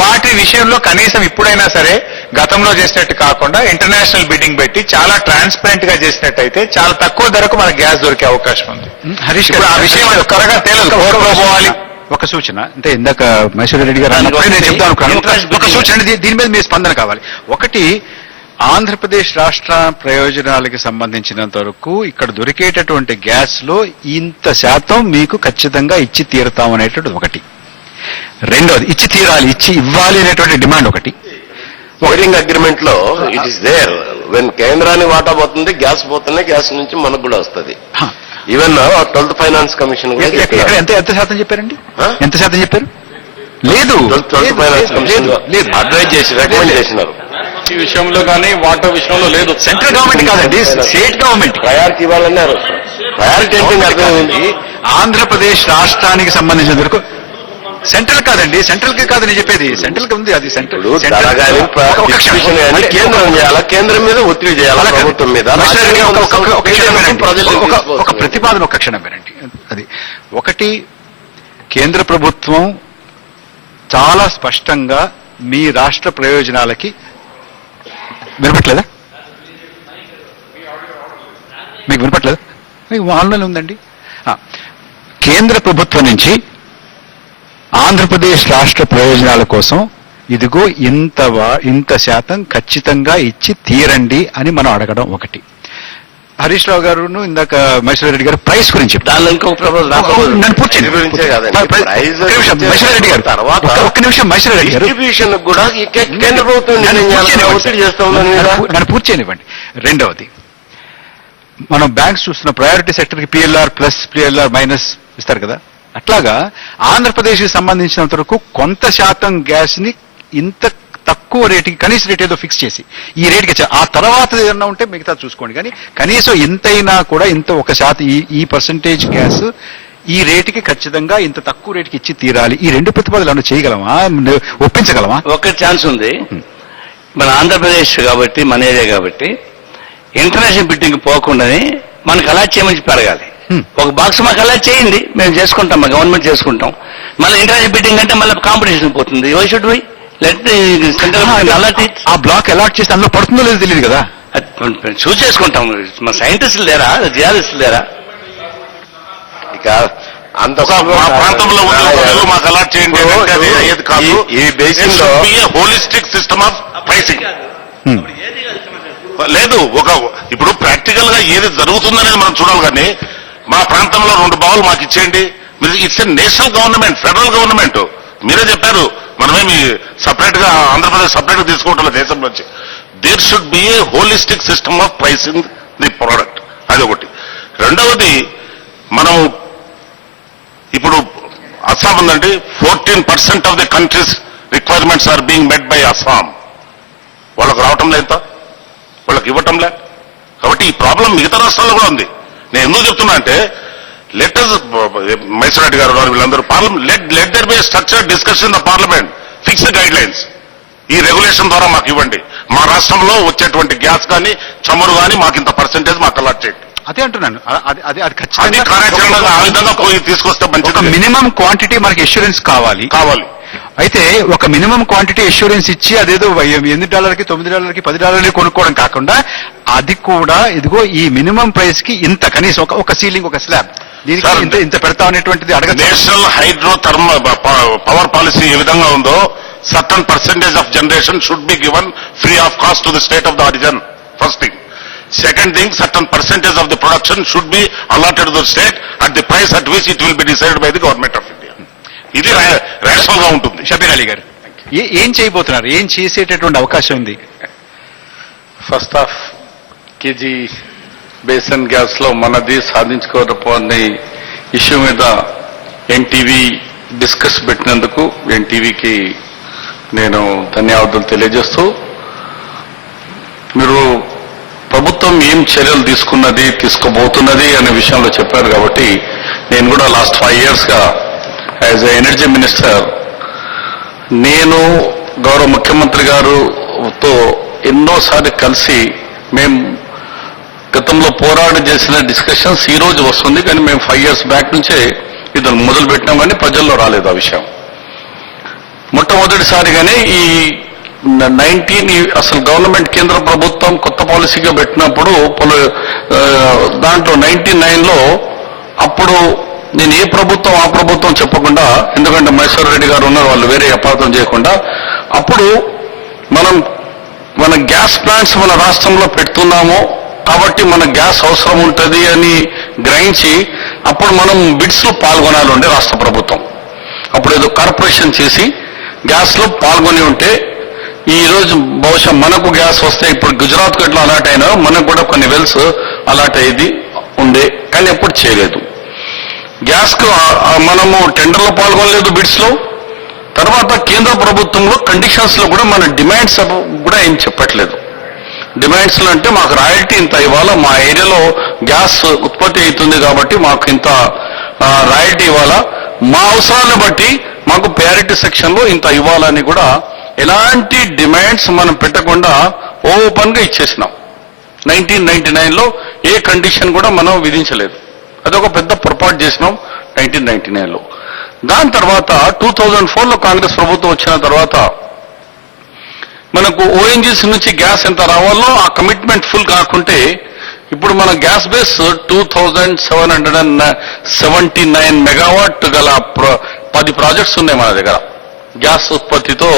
వాటి విషయంలో కనీసం ఇప్పుడైనా సరే గతంలో చేసినట్టు కాకుండా ఇంటర్నేషనల్ బిడ్డింగ్ పెట్టి చాలా ట్రాన్స్పరెంట్ గా చేసినట్టయితే చాలా తక్కువ ధరకు మనకు గ్యాస్ దొరికే అవకాశం ఉంది. హరీష్ ఇప్పుడు ఆ విషయం అది త్వరగా తేలదు. ఒక సూచన అంటే ఇందాక మహేశ్వర రెడ్డి గారు నేను చెప్తాను అనుకున్నాను. ఒక సూచన దీని మీద మీ స్పందన కావాలి. ఒకటి, ఆంధ్రప్రదేశ్ రాష్ట్ర ప్రయోజనాలకి సంబంధించినంత వరకు ఇక్కడ దొరికేటటువంటి గ్యాస్ లో ఇంత శాతం మీకు ఖచ్చితంగా ఇచ్చి తీరుతాం అనేటువంటిది ఒకటి. రెండోది, ఇచ్చి తీరాలి, ఇవ్వాలి అనేటువంటి డిమాండ్ ఒకటి. షేరింగ్ అగ్రిమెంట్ లో ఇట్ ఇస్ దేర్. వెన్ కేంద్రానికి వాటా పోతుంది, గ్యాస్ పోతున్నాయి, గ్యాస్ నుంచి మనకు కూడా వస్తుంది. ఈవెన్ 12th ఫైనాన్స్ కమిషన్ ఎంత శాతం చెప్పారండి? ఎంత శాతం చెప్పారు? లేదు, 12th ఫైనాన్స్ కమిషన్ లేదు, అడ్వైజ్ చేసి రికమెండ్ చేసినారు. ఈ విషయంలో కానీ వాటర్ విషయంలో లేదు. సెంట్రల్ గవర్నమెంట్ కాదండి, స్టేట్ గవర్నమెంట్ ప్రయారిటీ ఇవ్వాలన్నారు. ప్రయారిటీ అంటే అర్థమైంది. ఆంధ్రప్రదేశ్ రాష్ట్రానికి సంబంధించిన వరకు సెంట్రల్ కాదండి, సెంట్రల్ కి కాదు నేను చెప్పేది. సెంట్రల్ కి ఉంది, అది సెంట్రల్. కేంద్రం చేయాలా, కేంద్రం మీద ఒత్తిడి చేయాలా, ప్రభుత్వం మీద. ఒక ప్రతిపాదన ఒక క్షణం వినండి. అది ఒకటి, కేంద్ర ప్రభుత్వం చాలా స్పష్టంగా మీ రాష్ట్ర ప్రయోజనాలకి వినపట్లేదా? మీకు వినపట్లేదా? మీకు ఆన్లైన్ ఉందండి. కేంద్ర ప్రభుత్వం నుంచి ఆంధ్రప్రదేశ్ రాష్ట్ర ప్రయోజనాల కోసం ఇదిగో ఇంత శాతం ఖచ్చితంగా ఇచ్చి తీరండి అని మనం అడగడం ఒకటి. హరీష్ రావు గారు ఇందాక మహేశ్వర రెడ్డి గారు ప్రైస్ గురించి దానిలో ఇంకొక నన్ను పూర్తి మహేశ్వర రెడ్డి గారు తర్వాత ఒక్క నిమిషం మహేశ్వర రెడ్డి గారు డిస్ట్రిబ్యూషన్ కూడా కేంద్ర ప్రభుత్వం నన్ను పూర్తి చేయనివ్వండి. రెండవది, మనం బ్యాంక్స్ చూస్తున్న ప్రయారిటీ సెక్టర్ కి పిఎల్ఆర్ ప్లస్ పిఎల్ఆర్ మైనస్ ఇస్తారు కదా, అట్లాగా ఆంధ్రప్రదేశ్కి సంబంధించినంత వరకు కొంత శాతం గ్యాస్ ని ఇంత తక్కువ రేటుకి, కనీస రేట్ ఏదో ఫిక్స్ చేసి ఈ రేటుకి, ఆ తర్వాత ఏదన్నా ఉంటే మిగతా చూసుకోండి, కానీ కనీసం ఇంతైనా కూడా ఇంత ఒక శాతం ఈ పర్సంటేజ్ గ్యాస్ ఈ రేటుకి ఖచ్చితంగా ఇంత తక్కువ రేటుకి ఇచ్చి తీరాలి. ఈ రెండు ప్రతిపాదనలు చేయగలమా, ఒప్పించగలమా? ఒక ఛాన్స్ ఉంది. మన ఆంధ్రప్రదేశ్ కాబట్టి, మన ఏరియా కాబట్టి ఇంటర్నేషనల్ బిడ్డింగ్ పోకుండానే మనకు అలా చేయమని పెరగాలి. ఒక బాక్స్ మాకు అలా చేయండి, మేము చేసుకుంటాం, మా గవర్నమెంట్ చేసుకుంటాం. మళ్ళీ ఇంటర్నేషనల్ బిడ్డింగ్ అంటే మళ్ళీ కాంపిటీషన్ పోతుంది. వై షుడ్ వి లెట్ ఆ బ్లాక్ అలాట్ చేస్తే అందులో పడుతుందో లేదో తెలియదు కదా, చూస్ చేసుకుంటాం. మా సైంటిస్టులు లేరా, జియాలజిస్టులు లేరా? ఇక అంత ప్రాంతంలో మాకు అలాట్ చేయండి అయ్యేది కాదు. ఈ బేసిన్ లో హోలిస్టిక్ సిస్టమ్ ఆఫ్ ప్రైసింగ్ లేదు. ఇప్పుడు ప్రాక్టికల్ గా ఏది జరుగుతుందనేది మనం చూడాలి. కానీ మా ప్రాంతంలో 2 బావులు మాకు ఇచ్చేయండి. మీరు it's national government, federal government. మీరే చెప్పారు, మనమేమి సపరేట్ గా ఆంధ్రప్రదేశ్ సపరేట్ గా తీసుకోవటం దేశం నుంచి. There should be a holistic system of pricing the product. అది ఒకటి. రెండవది, మనం ఇప్పుడు అస్సాం ఉందండి, 14% of the country's requirements are being met by Assam. వాళ్ళకు రావటం లేదు, వాళ్ళకి ఇవ్వటం లే. కాబట్టి ఈ ప్రాబ్లం మిగతా రాష్ట్రాల్లో కూడా ఉంది. నేను ఎందుకు చెప్తున్నా అంటే, లెటర్స్ మహేశ్వర రెడ్డి గారు వీళ్ళందరూ parliament let there be structured discussion in the parliament, fix guidelines. ఈ రెగ్యులేషన్ ద్వారా మాకు ఇవ్వండి, మా రాష్ట్రంలో వచ్చేటువంటి గ్యాస్ కానీ చమురు కానీ మాకు ఇంత పర్సెంటేజ్ మాకు అలాట్ చేయండి. అదే అంటున్నాను. అది కార్యాచరణ ఆ విధంగా పోయి తీసుకొస్తే మంచిది. మినిమం క్వాంటిటీ మనకి అష్యూరెన్స్ కావాలి. అయితే ఒక మినిమం క్వాంటిటీ అష్యూరెన్స్ ఇచ్చి అదేదో $8, $9, $10 కొనుక్కోవడం కాకుండా అది కూడా ఇదిగో ఈ మినిమం ప్రైస్ కి ఇంత కనీసం ఒక సీలింగ్, ఒక స్లాబ్, దీనికి ఇంత పెడతా అనేటువంటిది అడగ. నేషనల్ హైడ్రో పవర్ పాలసీ ఏ విధంగా ఉందో, certain percentage of generation should be given free of cost to the state of the origin. First thing. Second thing, certain percentage of the production should be allotted to the state at the price at which it will be decided by the government of India. ఇది rational గా ఉంటుంది. షబీర్ అలీ గారు ఏం చేయబోతున్నారు, ఏం చేసేటటువంటి అవకాశం ఉంది? First half KG basin gas లో మనది సాధించుకోకపోని ఇష్యూ మీద ఎన్టీవీ డిస్కస్ పెట్టినందుకు ఎన్టీవీకి నేను ధన్యవాదాలు తెలియజేస్తూ, మీరు ప్రభుత్వం ఏం చర్యలు తీసుకున్నది, తీసుకోబోతున్నది అనే విషయంలో చెప్పారు. కాబట్టి నేను కూడా లాస్ట్ 5 years గా యాజ్ ఎ ఎనర్జీ మినిస్టర్ నేను గౌరవ ముఖ్యమంత్రి గారుతో ఎన్నోసార్లు కలిసి మేము గతంలో పోరాడి చేసిన డిస్కషన్స్ ఈ రోజు వస్తుంది. కానీ మేము 5 years బ్యాక్ నుంచే ఇది మొదలు పెట్టినాం, కానీ ప్రజల్లో రాలేదు ఆ విషయం. మొట్టమొదటిసారిగానే ఈ 19 అసలు గవర్నమెంట్ కేంద్ర ప్రభుత్వం కొత్త పాలసీగా పెట్టినప్పుడు దాంట్లో 99లో అప్పుడు నేను ఏ ప్రభుత్వం ఆ ప్రభుత్వం చెప్పకుండా, ఎందుకంటే మహేశ్వర రెడ్డి గారు ఉన్నారు, వాళ్ళు వేరే అపార్థం చేయకుండా, అప్పుడు మన గ్యాస్ ప్లాంట్స్ మన రాష్ట్రంలో పెడుతున్నాము కాబట్టి మన గ్యాస్ అవసరం ఉంటుంది అని గ్రహించి అప్పుడు మనం బిడ్స్ లో పాల్గొనాలి ఉండే రాష్ట్ర ప్రభుత్వం. అప్పుడు ఏదో కార్పొరేషన్ చేసి గ్యాస్ లో పాల్గొని ఉంటే ఈ రోజు బహుశా మనకు గ్యాస్ వస్తే ఇప్పుడు గుజరాత్ ఎట్లా అలాట్ అయినా మనకు కూడా కొన్ని వెల్స్ అలాట్ అయ్యేది ఉండే, కానీ ఎప్పుడు చేయలేదు. గ్యాస్ కు మనము టెండర్లో పాల్గొనలేదు బిడ్స్ లో. తర్వాత కేంద్ర ప్రభుత్వంలో కండిషన్స్ లో కూడా మన డిమాండ్స్ కూడా ఏం చెప్పట్లేదు. డిమాండ్స్ లో అంటే మాకు రాయల్టీ ఇంత ఇవ్వాలా, మా ఏరియాలో గ్యాస్ ఉత్పత్తి అవుతుంది కాబట్టి మాకు ఇంత రాయల్టీ ఇవ్వాలా, మా అవసరాలను బట్టి మాకు ప్రయారిటీ సెక్షన్ లో ఇంత ఇవ్వాలని కూడా ఎలాంటి డిమాండ్స్ మనం పెట్టకుండా ఓపెన్ గా ఇచ్చేసినాం. 1999లో ఏ కండిషన్ కూడా మనం విధించలేదు. అదొక పెద్ద పొరపాటు చేసినాం 1999లో. దాని తర్వాత 2004లో కాంగ్రెస్ ప్రభుత్వం వచ్చిన తర్వాత మనకు ఓఎన్జీసీ నుంచి గ్యాస్ ఎంత రావాలో ఆ కమిట్మెంట్ ఫుల్ కాకుంటే ఇప్పుడు మన గ్యాస్ బేస్ 2779 మెగావాట్ గల 10 ప్రాజెక్ట్స్ ఉన్నాయి మన దగ్గర. గ్యాస్ ఉత్పత్తితో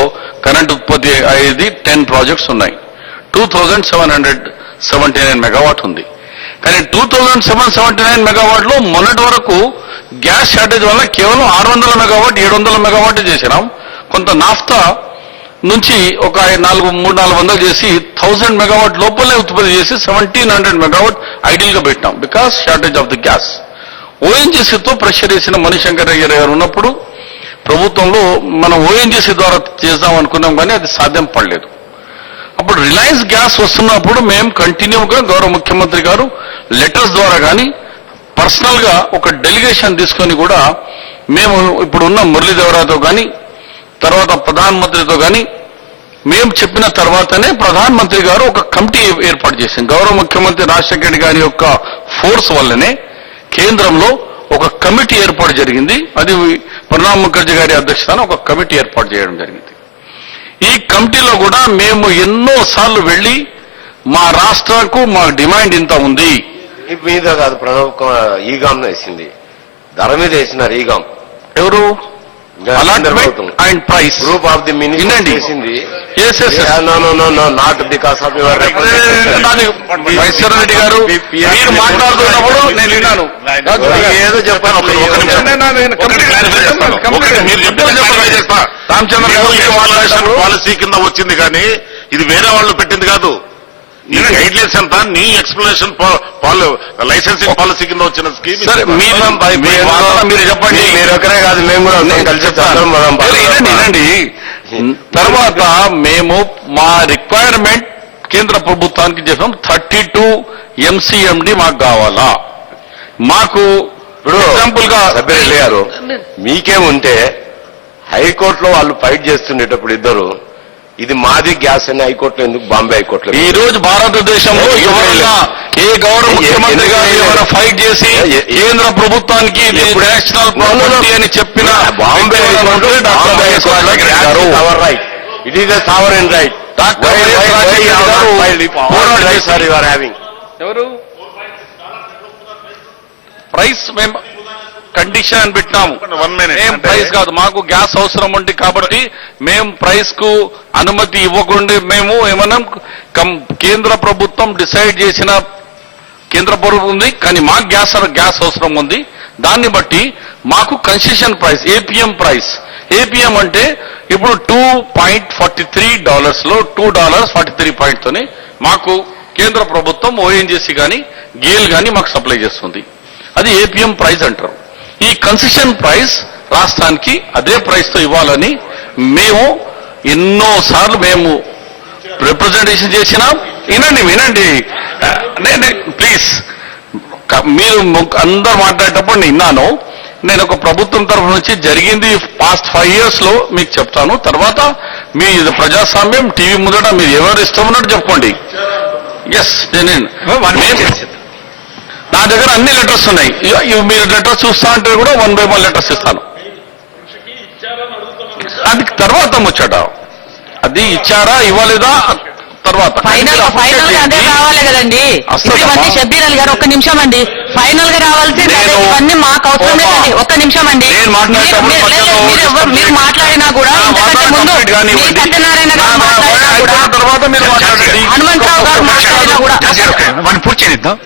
కరెంట్ ఉత్పత్తి అయ్యేది 10 ప్రాజెక్ట్స్ ఉన్నాయి. 2779 మెగావాట్ ఉంది. కానీ 2779 మెగావాట్ లో మొన్నటి వరకు గ్యాస్ షార్టేజ్ వల్ల కేవలం 600 మెగావాట్ 700 మెగావాట్ చేసినాం. కొంత నాఫ్తా నుంచి ఒక 300-400 చేసి 1000 మెగావాట్ లోపలే ఉత్పత్తి చేసి 1700 మెగావాట్ ఐడియల్ గా పెట్టినాం because shortage of the gas. ఓఎన్జీసీతో ప్రెషర్ వేసిన మణిశంకర్ అయ్యర్ గారు ఉన్నప్పుడు ప్రభుత్వంలో మనం ఓఎన్జీసీ ద్వారా చేద్దాం అనుకున్నాం, కానీ అది సాధ్యం పడలేదు. అప్పుడు రిలయన్స్ గ్యాస్ వస్తున్నప్పుడు మేము కంటిన్యూగా గౌరవ ముఖ్యమంత్రి గారు లెటర్స్ ద్వారా కానీ పర్సనల్ గా ఒక డెలిగేషన్ తీసుకొని కూడా మేము ఇప్పుడు ఉన్న మురళీధరరావుతో కానీ తర్వాత ప్రధానమంత్రితో కానీ మేము చెప్పిన తర్వాతనే ప్రధానమంత్రి గారు ఒక కమిటీ ఏర్పాటు చేసింది. గౌరవ ముఖ్యమంత్రి రాజశేఖర రెడ్డి గారి యొక్క ఫోర్స్ వల్లనే కేంద్రంలో ఒక కమిటీ ఏర్పాటు జరిగింది. అది ప్రణబ్ ముఖర్జీ గారి అధ్యక్షతన ఒక కమిటీ ఏర్పాటు చేయడం జరిగింది. ఈ కమిటీలో కూడా మేము ఎన్నో సార్లు వెళ్లి మా రాష్ట్రానికి మా డిమాండ్ ఇంత ఉంది. మీద కాదు ప్రణబ్ ఈగాం వేసింది, ధర మీద వేసినారు ఈగాం. ఎవరు? Allotment and price group of the minister చేసింది. Not because of your Maheshwara Reddy garu మీరు మాట్లాడుతున్నప్పుడు నేను విన్నాను. ఏదో చెప్పాను. రామచంద్ర పాలసీ కింద వచ్చింది కానీ ఇది వేరే వాళ్ళు పెట్టింది కాదు. నీ గైడ్లైన్స్ ఎంత, నీ ఎక్స్ప్లెనేషన్ లైసెన్సింగ్ పాలసీ కింద వచ్చిన స్కీమ్. మీరు చెప్పండి. మీరు ఒకరే కాదు, మేము కూడా కలిసి వినండి. తర్వాత మేము మా రిక్వైర్మెంట్ కేంద్ర ప్రభుత్వానికి చేసాం. 32 MCMD మాకు కావాలా. మాకు ఎగ్జాంపుల్ గా సభ్యులు గారు మీకేముంటే హైకోర్టులో వాళ్ళు ఫైట్ చేస్తుండేటప్పుడు ఇద్దరు ఇది మాది గ్యాస్ అని హైకోర్టులో ఎందుకు బాంబే హైకోర్టులో ఈ రోజు భారతదేశంలో ఎవరైనా ఏ గౌరవ ముఖ్యమంత్రి గారు ఎవరైనా ఫైట్ చేసి కేంద్ర ప్రభుత్వానికి నేషనల్ ప్రాపర్టీ అని చెప్పిన Bombay right, it is a sovereign right. ఎవరు ప్రైస్ మేము కండిషన్ అని పెట్టినాము. ఏం ప్రైస్ కాదు, మాకు గ్యాస్ అవసరం ఉంది కాబట్టి మేము ప్రైస్ కు అనుమతి ఇవ్వకుండా మేము ఏమన్నా కేంద్ర ప్రభుత్వం డిసైడ్ చేసిన కేంద్ర ప్రభుత్వం ఉంది కానీ మాకు గ్యాస్ అవసరం ఉంది. దాన్ని బట్టి మాకు concession price APM price. APM అంటే ఇప్పుడు $2.43 లో $2.43 తోనే మాకు కేంద్ర ప్రభుత్వం ఓఎన్జీసీ కానీ గేల్ కానీ మాకు సప్లై చేస్తుంది. అది ఏపీఎం ప్రైస్ అంటారు. ఈ కన్సెషన్ ప్రైస్ రాష్ట్రానికి అదే ప్రైస్ తో ఇవ్వాలని మేము ఎన్నో సార్లు మేము రిప్రజెంటేషన్ చేసినాం. వినండి ప్లీజ్. మీరు అందరు మాట్లాడేటప్పుడు నేను విన్నాను. నేను ఒక ప్రభుత్వం తరఫు నుంచి జరిగింది పాస్ట్ 5 years లో మీకు చెప్తాను. తర్వాత మీ ప్రజాస్వామ్యం టీవీ ముందట మీరు ఎవరు ఇష్టం ఉన్నట్టు చెప్పుకోండి. ఎస్, నా దగ్గర అన్ని లెటర్స్ ఉన్నాయి. మీరు లెటర్స్ చూస్తా అంటే కూడా 1 by 1 లెటర్స్ ఇస్తాను. అది తర్వాత ముచ్చట. అది ఇచ్చారా ఇవ్వలేదా తర్వాత. ఫైనల్ గా అదే రావాలి కదండి. ఇప్పుడు ఇవన్నీ షబ్బీర్ అలీ గారు ఒక్క నిమిషం అండి, ఫైనల్ గా రావాల్సింది అదే. ఇవన్నీ మాకు అవసరం లేదండి. ఒక్క నిమిషం అండి. మీరు మాట్లాడినా కూడా ఇంతకంటే ముందు మీ సత్యనారాయణ గారు మాట్లాడినా కూడా, హనుమంతరావు గారు మాట్లాడినా కూడా మనం పూర్తి చేద్దాం.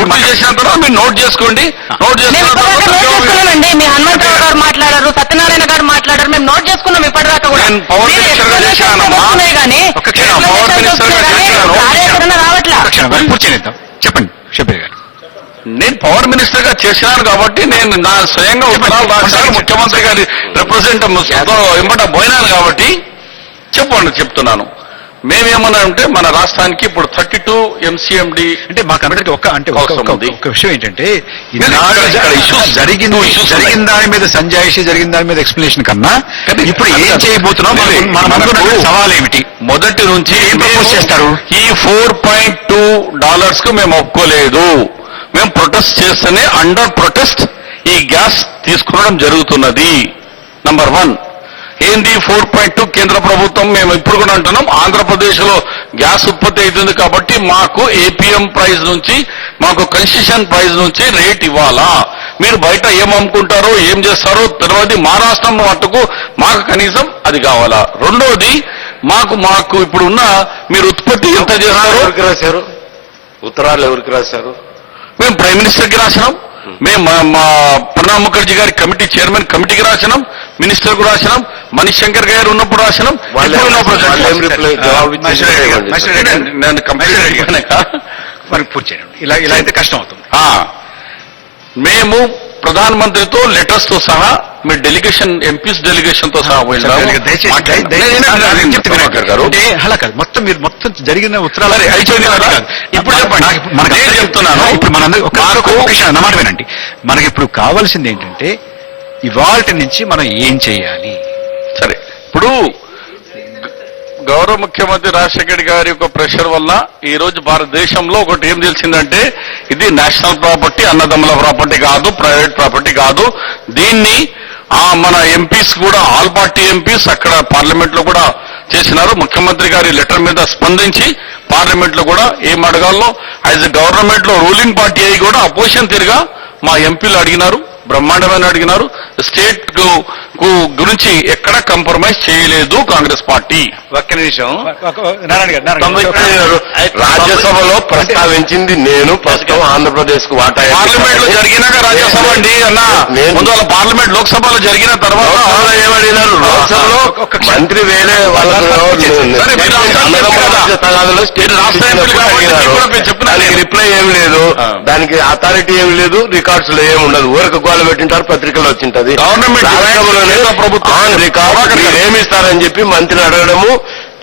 పూర్తి చేసిన తర్వాత మీరు నోట్ చేసుకోండి. నోట్ మేము ఇప్పటిదాకా నోట్ చేసుకున్నామండి. మీ హనుమంతరావు గారు మాట్లాడారు, సత్యనారాయణ గారు మాట్లాడారు, మేము నోట్ చేసుకున్నాం ఇప్పటిదాకా కూడా. నేను పవర్ మీరు మినిస్టర్ గా explanations చేశానమ్మా. వస్తున్నాయి కానీ ఒక్క క్షణం, పవర్ మినిస్టర్ గా చేశాను. కార్యాచరణ రావట్లా. పూర్తి చేద్దాం. చెప్పండి షబ్బీర్ గారు. నేను పవర్ మినిస్టర్ గా చేశాను కాబట్టి నేను నా స్వయంగా ఉత్తరాలు రాశాను. ముఖ్యమంత్రి గారి రిప్రజెంటేటివ్ వెంబట పోయినాను కాబట్టి చెప్తున్నాను. మేమేమన్నా అంటే మన రాష్ట్రానికి ఇప్పుడు 32 MCMD అంటే మాకు అందరికి అవసరం ఉంది. ఒక విషయం ఏంటంటే ఇక్కడ issues, జరిగిన దాని మీద సంజాయిషి, జరిగిన దాని మీద ఎక్స్ప్లెనేషన్ కన్నా ఇప్పుడు ఏం చేయబోతున్నాం, మన ముందు సవాల్ ఏమిటి, మొదటి నుంచి ఏం ప్రపోజ్ చేస్తారు? ఈ $4.2 కు మేము ఒప్పుకోలేదు. మేము ప్రొటెస్ట్ చేస్తేనే అండర్ ప్రొటెస్ట్ ఈ గ్యాస్ తీసుకునడం జరుగుతున్నది. నంబర్ 1 ఏంది 4.2 కేంద్ర ప్రభుత్వం మేము ఇప్పుడు కూడా అంటున్నాం ఆంధ్రప్రదేశ్ లో గ్యాస్ ఉత్పత్తి అవుతుంది కాబట్టి మాకు ఏపీఎం ప్రైస్ నుంచి, మాకు కన్సెషన్ ప్రైస్ నుంచి రేట్ ఇవ్వాలా. మీరు బయట ఏం అమ్ముకుంటారో ఏం చేస్తారో తెలియదు. మా రాష్ట్రం మట్టుకు మాకు కనీసం అది కావాలా. రెండోది మాకు ఇప్పుడు ఉన్న మీరు ఉత్పత్తి ఎంత చేస్తారో. ఎవరికి రాశారు ఉత్తరాలు? ఎవరికి రాశారు? మేము ప్రైమ్ మినిస్టర్ కి రాసినాం, మేము మా ప్రణబ్ ముఖర్జీ గారి కమిటీ చైర్మన్ కమిటీకి రాసినాం, మినిస్టర్ కు రాసినాం, మనీష్ శంకర్ గారు ఉన్నప్పుడు రాసినాం. నేను కంప్లీట్ అయిపోయినాక మనకు పూర్తి చేయండి. ఇలా అయితే కష్టం అవుతుంది. మేము ప్రధానమంత్రితో లెటర్స్ తో సహా మీ డెలిగేషన్ ఎంపీస్ డెలిగేషన్ తో సహా అలా కాదు, మీరు మొత్తం జరిగిన ఉత్తరాలు అయిపోయింది కదా. ఇప్పుడు చెప్పండి, నేను చెప్తున్నాను. ఇప్పుడు నా మాట వినండి. మనకి ఇప్పుడు కావాల్సింది ఏంటంటే ఇవాల్టి నుంచి మనం ఏం చేయాలి. సరే, ఇప్పుడు గౌరవ ముఖ్యమంత్రి రాజశేఖర్ గారి యొక్క ప్రెషర్ వల్ల ఈ రోజు భారతదేశంలో ఒకటి ఏం తెలిసిందంటే ఇది నేషనల్ ప్రాపర్టీ, అన్నదమ్ముల ప్రాపర్టీ కాదు, ప్రైవేట్ ప్రాపర్టీ కాదు. దీన్ని మన ఎంపీస్ కూడా, ఆల్ పార్టీ ఎంపీస్ అక్కడ పార్లమెంట్ లో కూడా చేసినారు. ముఖ్యమంత్రి గారి లెటర్ మీద స్పందించి పార్లమెంట్ లో కూడా ఏం అడగాలో యాజ్ ఎ గవర్నమెంట్ లో రూలింగ్ పార్టీ అయి కూడా అపోజిషన్ తిరిగా మా ఎంపీలు అడిగినారు, బ్రహ్మాండమైన అడిగినారు. స్టేట్ గురించి ఎక్కడ కాంప్రమైజ్ చేయలేదు కాంగ్రెస్ పార్టీ. ఒక్క నిమిషం, రాజ్యసభలో ప్రస్తావించింది నేను ప్రస్తుతం ఆంధ్రప్రదేశ్ కు వాటా. పార్లమెంట్ లో జరిగినాక రాజ్యసభ అండి అన్న. ముందు వాళ్ళ పార్లమెంట్ లోక్సభలో జరిగిన తర్వాత ఏమడినారు? లోక్సభలో మంత్రి వేరే రిప్లై ఏమి లేదు, దానికి అథారిటీ ఏమి లేదు, రికార్డ్స్ లో ఏమి ఉండదు. ఊరికి గోల పెట్టింటారు, పత్రికలో వచ్చింటది. ఏమిస్తారని చెప్పి మంత్రిని అడగడము.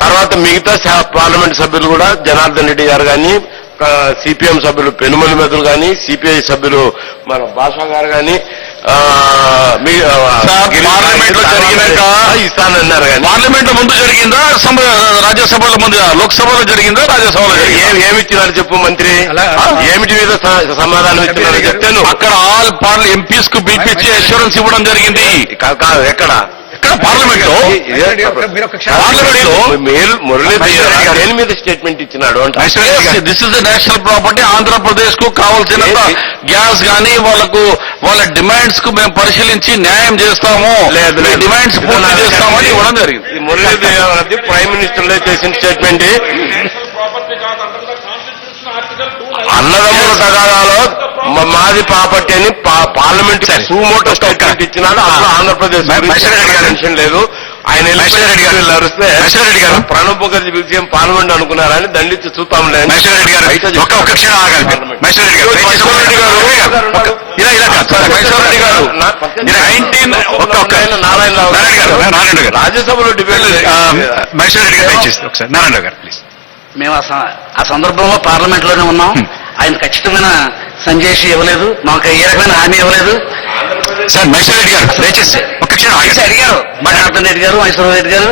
తర్వాత మిగతా పార్లమెంట్ సభ్యులు కూడా జనార్దన్ రెడ్డి గారు కానీ, సిపిఎం సభ్యులు పెనుమలి మెదలు కానీ, సిపిఐ సభ్యులు మన భాషా గారు కానీ పార్లమెంట్ లో జరిగినాక ఇస్తానన్నారు. కానీ పార్లమెంట్ లో ముందు జరిగిందా, రాజ్యసభలో ముందు, లోక్సభలో జరిగిందా, రాజ్యసభలో ఏమిచ్చినారు చెప్పు మంత్రి? ఏమిటి మీద సమాధానం ఇచ్చినారు చెప్తాను. అక్కడ ఆల్ ఎంపీస్ కు పిలిపించి అష్యూరెన్స్ ఇవ్వడం జరిగింది. కాదు, ఎక్కడ పార్లమెంట్ లో దేని మీద స్టేట్మెంట్ ఇచ్చినాడు అంటే this is the national property, Andhra Pradesh కు కావాల్సిన గ్యాస్ గానీ వాళ్ళ డిమాండ్స్ కు మేము పరిశీలించి న్యాయం చేస్తాము, డిమాండ్స్ పూర్తి చేస్తామని ఇవ్వడం జరిగింది. మురళీధర్ ప్రైమ్ మినిస్టర్ లో చేసిన స్టేట్మెంట్. అన్నదమ్ముల తగాదాలో మాది ప్రాపర్టీ అని పార్లమెంట్ సూమోటో స్టేట్మెంట్ ఇచ్చినాడు. అసలు ఆంధ్రప్రదేశ్ టెన్షన్ లేదు. ఆయన అరిస్తే ప్రణబ్ ముఖర్జీ పిలిచి ఏం పార్లమెంట్ అనుకున్నారని దండించి చూస్తాంలే. రాజ్యసభలో డిబేట్ మేము ఆ సందర్భంలో పార్లమెంట్ లోనే ఉన్నాం. ఆయన ఖచ్చితమైన సంజయ్ ఇవ్వలేదు, మాకు ఏ రకమైన హామీ ఇవ్వలేదు. సార్ మహేశ్వర రెడ్డి గారు దయచేసి ఒక్క క్షణం అడిగారు, జనార్దన్ రెడ్డి గారు, మహేశ్వర రెడ్డి గారు.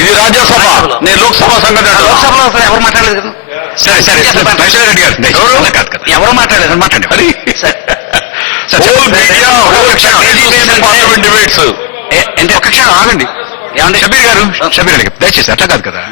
ఇది రాజ్యసభ, నేను లోక్సభ సంగతి. లోక్సభలో అసలు ఎవరు మాట్లాడలేదు కదా. సరే మహేశ్వర రెడ్డి గారు ఎవరు మాట్లాడలేదు, మాట్లాడండి. పార్లమెంట్ డిబేట్స్ ఒక్క క్షణం ఆగండి. ఏమండి? షబీర్ గారు దయచేసి అట్లా కాదు కదా.